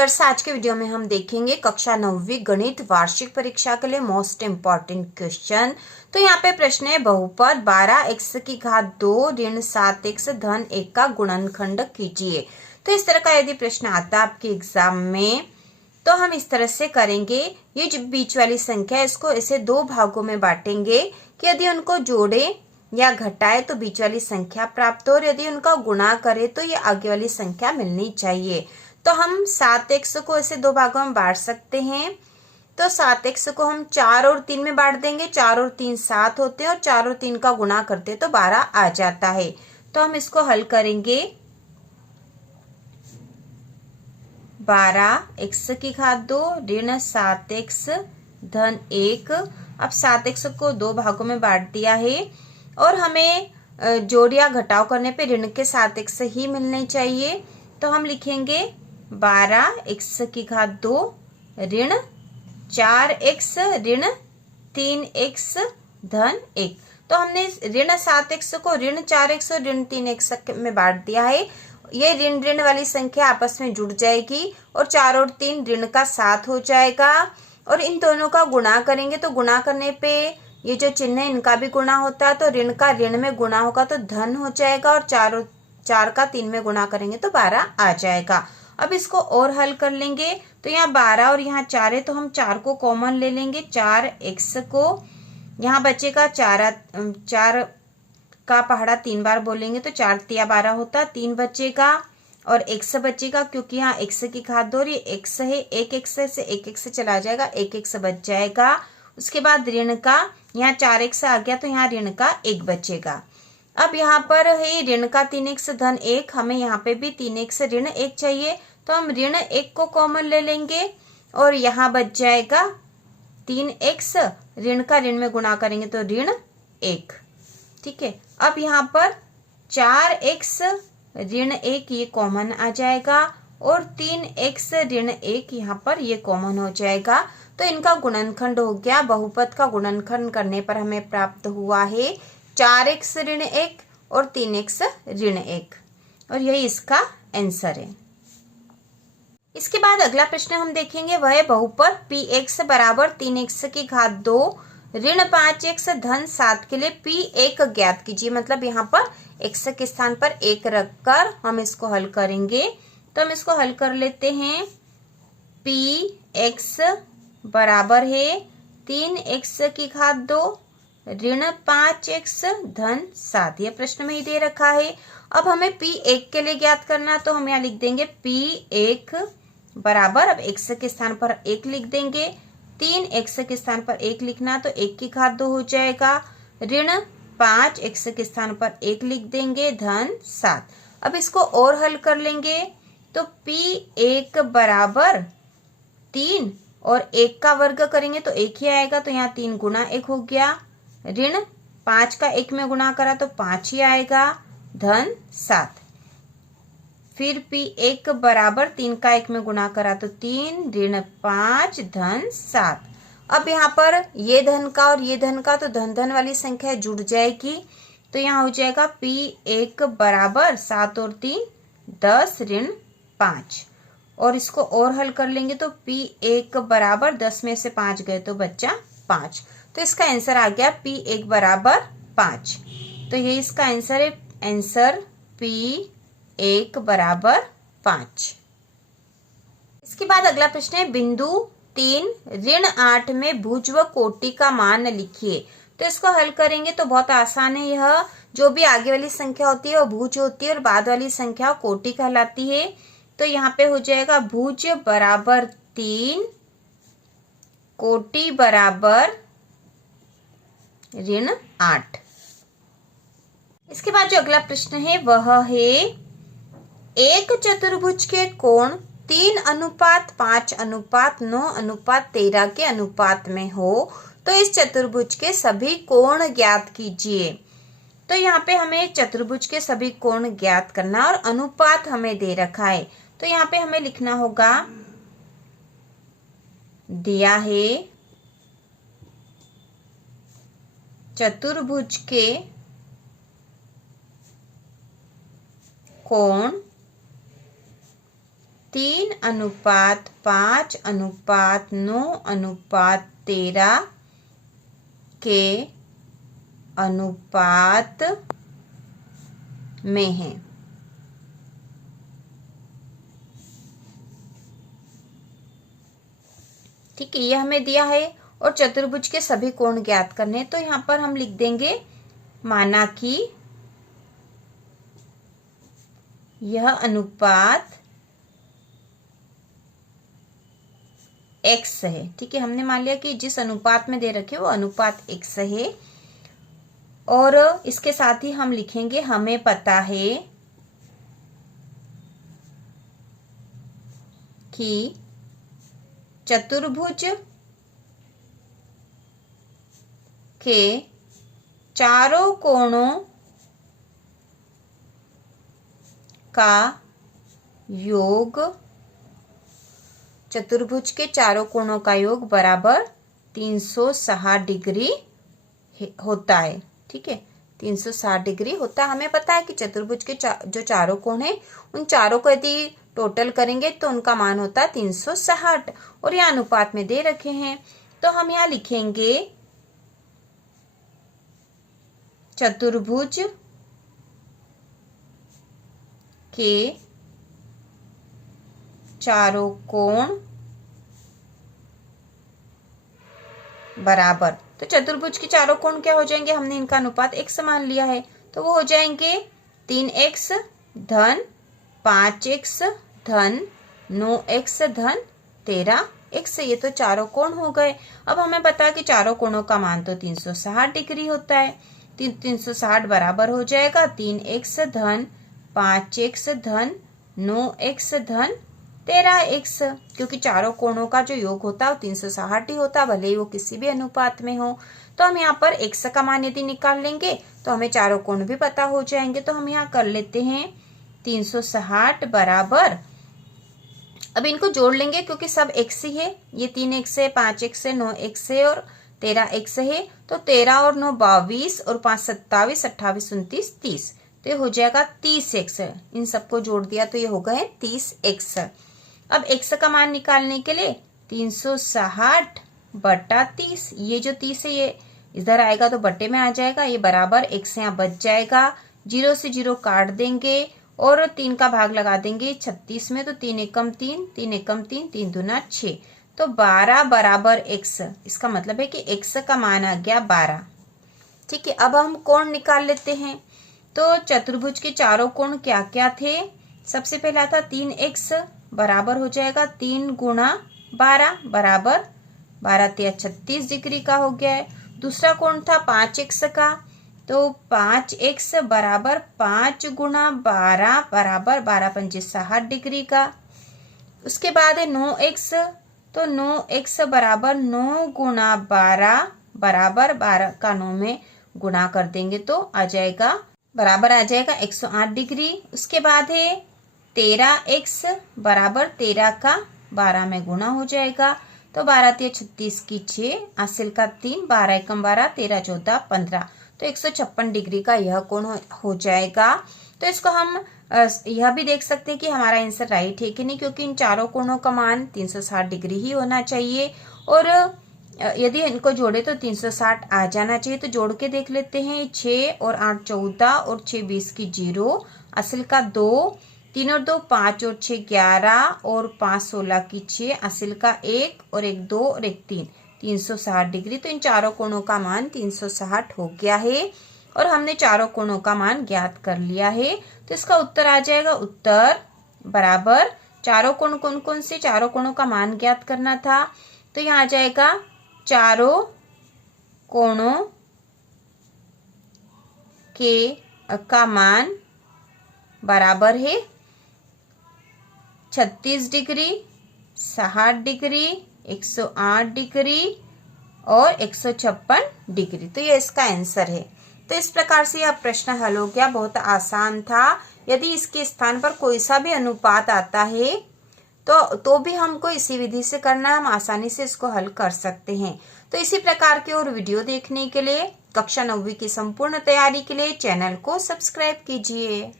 Dears, आज के video में हम देखेंगे कक्षा 9वीं गणित वार्षिक परीक्षा के लिए मोस्ट इम्पॉर्टेंट क्वेश्चन। तो यहाँ पे प्रश्न है, बहुपद 12x की घात 2 ऋण 7x धन 1 का गुणनखंड कीजिए। तो इस तरह का यदि प्रश्न आता है आपके एग्जाम में तो हम इस तरह से करेंगे। ये जो बीच वाली संख्या है इसको ऐसे दो भागों में बांटेंगे कि यदि उनको जोड़े या घटाए तो बीच वाली संख्या प्राप्त हो, और यदि उनका गुणा करे तो ये आगे वाली संख्या मिलनी चाहिए। तो हम 7x को ऐसे दो भागों में बांट सकते हैं। तो 7x को हम 4 और 3 में बांट देंगे। 4 और 3 7 होते हैं और 4 और 3 का गुणा करते तो 12 आ जाता है। तो हम इसको हल करेंगे। 12x की घात 2 ऋण 7x धन 1। अब 7x को दो भागों में बांट दिया है और हमें जोड़ या घटाव करने पे ऋण के 7x ही मिलने चाहिए। तो हम लिखेंगे 12x की घात 2 ऋण 4x ऋण 3x धन 1। तो हमने ऋण 7x को ऋण 4x और ऋण 3x में बांट दिया है। ये ऋण ऋण वाली संख्या आपस में जुड़ जाएगी और 4 और 3 ऋण का 7 हो जाएगा, और इन दोनों का गुणा करेंगे तो गुणा करने पे ये जो चिन्ह है इनका भी गुणा होता है, तो ऋण का ऋण में गुणा होगा तो धन हो जाएगा, और 4 का 3 में गुणा करेंगे तो 12 आ जाएगा। अब इसको और हल कर लेंगे। तो यहाँ 12 और यहाँ 4 है तो हम 4 को कॉमन ले लेंगे। 4x को यहाँ बचेगा 4 का पहाड़ा 3 बार बोलेंगे तो 4 तिया 12 होता, 3 बचेगा और x बचेगा, क्योंकि यहाँ x की घात 2 और ये x है, एक x से एक x चला जाएगा, एक x बच जाएगा। उसके बाद ऋण का यहाँ 4x आ गया तो यहाँ ऋण का 1 बचेगा। अब यहाँ पर है ऋण का 3x धन 1, हमें यहाँ पे भी 3x ऋण 1 चाहिए तो हम ऋण 1 को कॉमन ले लेंगे और यहाँ बच जाएगा 3x, ऋण का ऋण में गुणा करेंगे तो ऋण 1। ठीक है, अब यहाँ पर 4x ऋण 1 ये कॉमन आ जाएगा और 3x ऋण 1 यहाँ पर ये कॉमन हो जाएगा। तो इनका गुणनखंड हो गया। बहुपद का गुणनखंड करने पर हमें प्राप्त हुआ है 4x ऋण 1 और 3x ऋण 1, और यही इसका आंसर है। इसके बाद अगला प्रश्न हम देखेंगे, वह है बहुपद px बराबर 3x की घात 2 ऋण 5x धन 7 के लिए p1 ज्ञात कीजिए। मतलब यहाँ पर x के स्थान पर 1 रखकर हम इसको हल करेंगे। तो हम इसको हल कर लेते हैं। px बराबर है 3x की घात 2 ऋण 5x धन 7, यह प्रश्न में ही दे रखा है। अब हमें p1 के लिए ज्ञात करना, तो हम यहाँ लिख देंगे p1 बराबर, अब x के स्थान पर 1 लिख देंगे, 3x के स्थान पर 1 लिखना तो 1 की घात 2 हो जाएगा, ऋण 5x के स्थान पर 1 लिख देंगे धन 7। अब इसको और हल कर लेंगे तो p1 बराबर 3 और 1 का वर्ग करेंगे तो 1 ही आएगा, तो यहाँ 3 गुना 1 हो गया, ऋण 5 का 1 में गुणा करा तो 5 ही आएगा धन 7। फिर p1 बराबर 3 का 1 में गुणा करा तो 3 ऋण 5 धन 7। अब यहाँ पर ये धन का और ये धन का तो धन धन वाली संख्या जुड़ जाएगी, तो यहाँ हो जाएगा p1 बराबर 7 और 3 10 ऋण 5, और इसको और हल कर लेंगे तो p1 बराबर 10 में से 5 गए तो बच्चा 5। तो इसका आंसर आ गया p1 बराबर 5। तो ये इसका आंसर है, आंसर p1 बराबर 5। इसके बाद अगला प्रश्न है, बिंदु 3 ऋण 8 में भुज व कोटि का मान लिखिए। तो इसको हल करेंगे तो बहुत आसान है। यह जो भी आगे वाली संख्या होती है वो भुज होती है और बाद वाली संख्या कोटि कहलाती है। तो यहाँ पे हो जाएगा भुज बराबर 3 कोटि बराबर ऋण 8। इसके बाद जो अगला प्रश्न है वह है, एक चतुर्भुज के कोण 3:5:9:13 के अनुपात में हो तो इस चतुर्भुज के सभी कोण ज्ञात कीजिए। तो यहाँ पे हमें चतुर्भुज के सभी कोण ज्ञात करना और अनुपात हमें दे रखा है। तो यहाँ पे हमें लिखना होगा, दिया है चतुर्भुज के कोण 3:5:9:13 के अनुपात में है। ठीक है, ये हमें दिया है और चतुर्भुज के सभी कोण ज्ञात करने। तो यहाँ पर हम लिख देंगे माना कि यह अनुपात x है। ठीक है, हमने मान लिया कि जिस अनुपात में दे रखे वो अनुपात x है। और इसके साथ ही हम लिखेंगे हमें पता है कि चतुर्भुज के चारों कोणों का योग, चतुर्भुज के चारों कोणों का योग बराबर 360 डिग्री होता है। ठीक है, 360 डिग्री होता है। हमें पता है कि चतुर्भुज के जो चारों कोण हैं उन चारों को यदि टोटल करेंगे तो उनका मान होता है 360 और यह अनुपात में दे रखे हैं। तो हम यहाँ लिखेंगे चतुर्भुज के चारों कोण बराबर, तो चतुर्भुज के चारों कोण क्या हो जाएंगे, हमने इनका अनुपात x मान लिया है तो वो हो जाएंगे 3x धन 5x धन 9x धन 13x। ये तो चारों कोण हो गए। अब हमें पता है कि चारों कोणों का मान तो 360 डिग्री होता है। 360 बराबर हो जाएगा 3x धन 5x धन 9x धन 13x, क्योंकि चारों कोणों का जो योग होता है वो 360 ही होता है, भले ही वो किसी भी अनुपात में हो। तो हम यहाँ पर x का मान यदि निकाल लेंगे तो हमें चारों कोण भी पता हो जाएंगे। तो हम यहाँ कर लेते हैं 360 बराबर, अब इनको जोड़ लेंगे क्योंकि सब x ही है। ये 3x है, 5x है, 9x है और 13x है। तो 13 और 9 22 और 5 27, 28 29 30, तो ये हो जाएगा 30x। इन सबको जोड़ दिया तो ये हो गए 30x। अब x का मान निकालने के लिए 360 बटा 30, ये जो 30 है ये इधर आएगा तो बटे में आ जाएगा, ये बराबर x यहाँ बच जाएगा। 0 से 0 काट देंगे और 3 का भाग लगा देंगे 36 में, तो 3 एकम 3, 3 एकम 3, 3 दूना 6, तो 12 बराबर x। इसका मतलब है कि x का मान आ गया 12। ठीक है, अब हम कोण निकाल लेते हैं। तो चतुर्भुज के चारों कोण क्या क्या थे, सबसे पहला था 3x बराबर हो जाएगा 3 गुणा 12 बराबर 12 3 36 डिग्री का हो गया है। दूसरा कोण था 5x का, तो 5x बराबर 5 गुणा 12 बराबर 12 पंजे 60 डिग्री का। उसके बाद है 9x, तो 9x बराबर 9 गुणा 12 बराबर 12 का 9 में गुणा कर देंगे तो आ जाएगा बराबर आ जाएगा 108 डिग्री। उसके बाद है 13x बराबर 13 का 12 में गुणा हो जाएगा, तो 12 3 36 की 6, हासिल का 3, 12 एकम 12, 13 14 15, तो 156 डिग्री का यह कोण हो जाएगा। तो इसको हम यह भी देख सकते हैं कि हमारा आंसर राइट है कि नहीं, क्योंकि इन चारों कोणों का मान 360 डिग्री ही होना चाहिए और यदि इनको जोड़े तो 360 आ जाना चाहिए। तो जोड़ के देख लेते हैं, 6 और 8 14 और 6 20 की 0, हासिल का 2, 3 और 2 5 और 6 11 और 5 16 की 6, हासिल का 1 और 1 2 और 1 3, 360 डिग्री। तो इन चारों कोणों का मान 360 हो गया है और हमने चारों कोणों का मान ज्ञात कर लिया है। तो इसका उत्तर आ जाएगा, उत्तर बराबर चारों कोण कौन कौन से, चारों कोणों का मान ज्ञात करना था, तो यहाँ आ जाएगा चारों कोणों के का मान बराबर है 36 डिग्री, 60 डिग्री, 108 डिग्री और 156 डिग्री। तो ये इसका आंसर है। तो इस प्रकार से यह प्रश्न हल हो गया, बहुत आसान था। यदि इसके स्थान पर कोई सा भी अनुपात आता है तो भी हमको इसी विधि से करना है, हम आसानी से इसको हल कर सकते हैं। तो इसी प्रकार के और वीडियो देखने के लिए, कक्षा 9वीं की संपूर्ण तैयारी के लिए चैनल को सब्सक्राइब कीजिए।